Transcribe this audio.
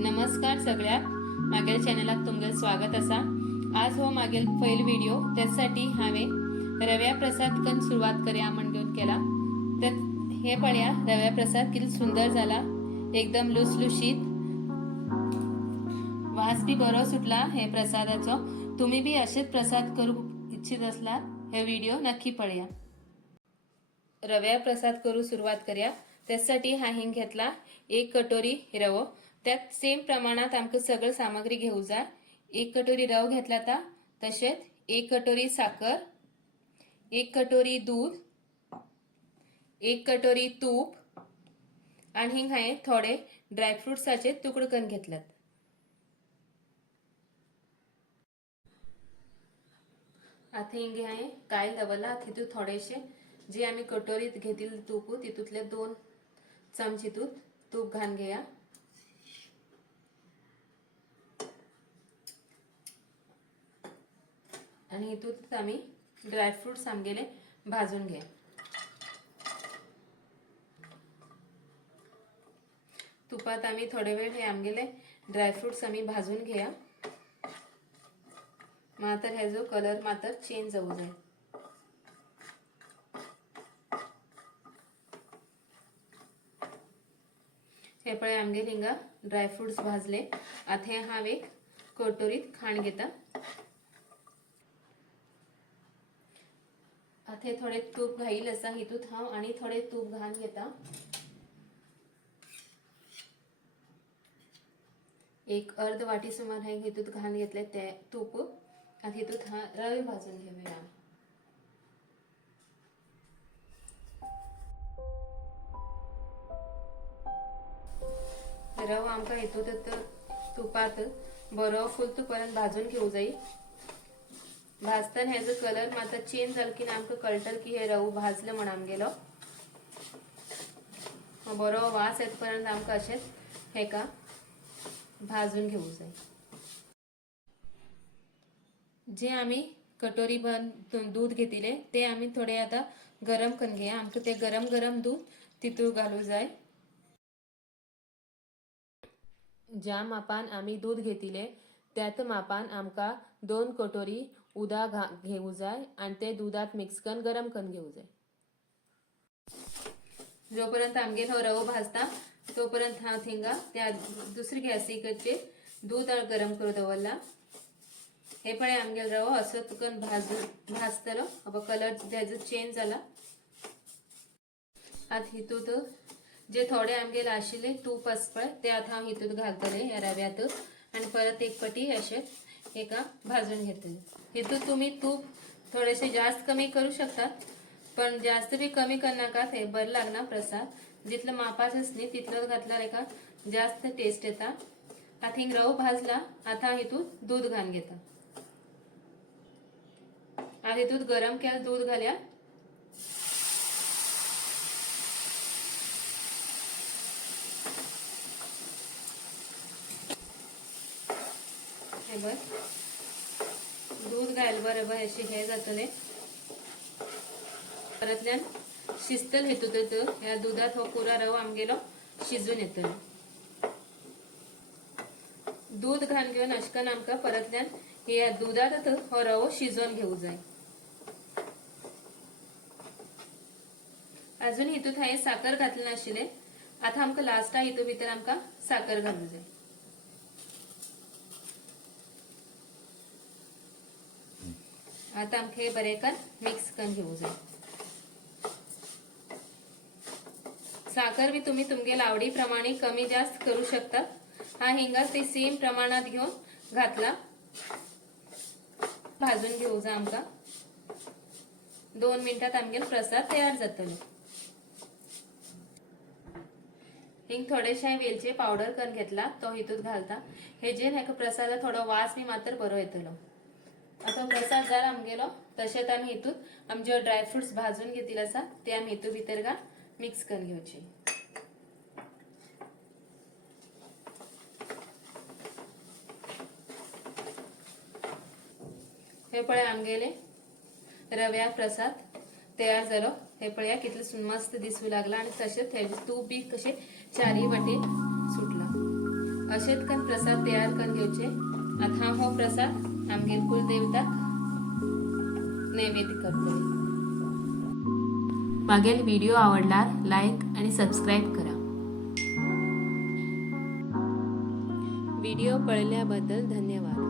नमस्कार सगळ्याक मागील चॅनलाक तुमचे स्वागत असा। आज हो मागील पहिल व्हिडिओ त्यासाठी हांवें रव्या प्रसाद कन सुरुवात करूया म्हण घेऊन केला। तर हे पळया रव्या प्रसाद किती सुंदर झाला, एकदम लुसलुशीत, वास बी बरो सुटला हे प्रसादाचो। तुम्ही बी असेच प्रसाद करू इच्छित असला हे व्हिडिओ नक्की पळया। रव्या प्रसाद करू सुरुवात करूया। त्यासाठी हा हिंग घेतला 1 कटोरी रवो, त्यात सेम प्रमाणात आमक सगळं सामग्री घेऊ जा। 1 कटोरी रव घेतला ता, तसेच 1 कटोरी साखर, 1 कटोरी दूध, 1 कटोरी तूप आणि हिंग हाय थोडे ड्रायफ्रुट्साचे तुकडे करून घेतल्यात। आता हिंग हाय काय दवला तितू थोडेसे जे आम्ही कटोरीत घेतील तूप तितूतले 2 चमचे तूप घालून घ्या। आणि इतूत आम्ही ड्रायफ्रुट्स आमगेले भाजून घ्या। तुपात आम्ही थोडे वेळ हे आमगेले ड्रायफ्रुट्स आम्ही भाजून घ्या। मात्र हे जो कलर मात्र चेंज जाऊ जाय। हे पळे आमगेले हिंगा ड्रायफ्रुट्स भाजले। आता हे हांव एक कटोरीत खाण घेता। आता हे थोडे तूप घाईल असा हितूत हांव आणि थोडे तूप घालून घेता। एक अर्ध वाटी सुमार हे हितूत घालून घेतले ते तूप। आता हितूत हा रवे भाजून घेऊया। रव आमका हितूत तुपात बरो फुलतूपर्यंत भाजून घेऊ जाई। भाजताना ह्याचा कलर मात्र चेंज झाला की आमका कळटल की हे रव भाजलं म्हण आमगेलो। बरो वास येतपर्यंत आमका असेच हे का भाजून घेऊ जाई। जे आम्ही कटोरी भर दूध घेतले ते आम्ही थोडे आता गरम करून घ्या। आमका ते गरम गरम दूध तितू घालू जाय। ज्या मापान आम्ही दूध घेतले त्यात मापान आमका 2 कटोरी उदा घेऊ जाय आणि ते दुधात मिक्स करून गरम करून घेऊ जाय। जोपर्यंत आमगेल हो रवो भाजता तोपर्यंत हा थिंगा त्या दुसरी गॅसीकडचे दूध गरम करू दवरला। हे पण आमगेल रवो असं तुकन भाजतलो अब कलर त्याचा चेंज झाला। आता हितूत जे थोडे आमगेल आशिले तूप असपळ ते आता हांव हितूत घालतले या रव्यात आणि परत एक पटी असे एका भाजून घेतले। हितूत तुम्ही तूप थोडेसे जास्त कमी करू शकतात, पण जास्त भी कमी कर नका, ते बरं लागणार प्रसाद। जितलं मापाचंच नाही तितलं घातला का जास्त टेस्ट येता। आता हिंग रव भाजला, आता हितूत दूध घालून घेता। आता हितूत गरम केलेलं दूध घाल्या। हे बर दूध घाल बरोबर असे हे जातले। परतल्यान शिजतल हितूत या दुधात हो पुरा रव आमगेलो शिजून येतलो। दूध घालून घेऊन अशकन आमका परतल्यान या दुधात हो रवो शिजवून घेऊ जाय। अजून हितूत हाय साखर घातली नाशिले, आता आमका लास्टा हितू भितर आमका साखर घालू जाय। आता आमका हे बरे कर मिक्स करून घेऊ जाय। साखर भी तुम्ही तुमगे आवडी प्रमाणे कमी जास्त करू शकता। हा हिंगा ते सेम प्रमाणात घेऊन घातला, भाजून घेऊ जा। आमका 2 मिनिटात आमगेल प्रसाद तयार जातलो। हिंग थोडेशे वेलचे पावडर करून घेतला तो हितूत घालता। हे जे ह्या प्रसादा थोडा वास भी मात्र बरो येतलो। आता प्रसाद जर आमगेलो तशेंच आम्ही हितूत आमचे ड्रायफ्रुट्स भाजून घेतले असा ते आम्ही हितू भितर का मिक्स करून घेऊचे। हे पळे आमगेले रव्या प्रसाद तयार झालो। हे पळया कितले मस्त दिसू लागला आणि तसेच तूप बी कसे चारी वाटे सुटला। अशेच करून प्रसाद तयार करून घेवचे। आता हो प्रसाद आमगेर कुलदेवताक नैवेद्य करतो। मागील व्हिडिओ आवडल्यार लाईक आणि सबस्क्राईब करा। व्हिडिओ पळयल्याबद्दल धन्यवाद।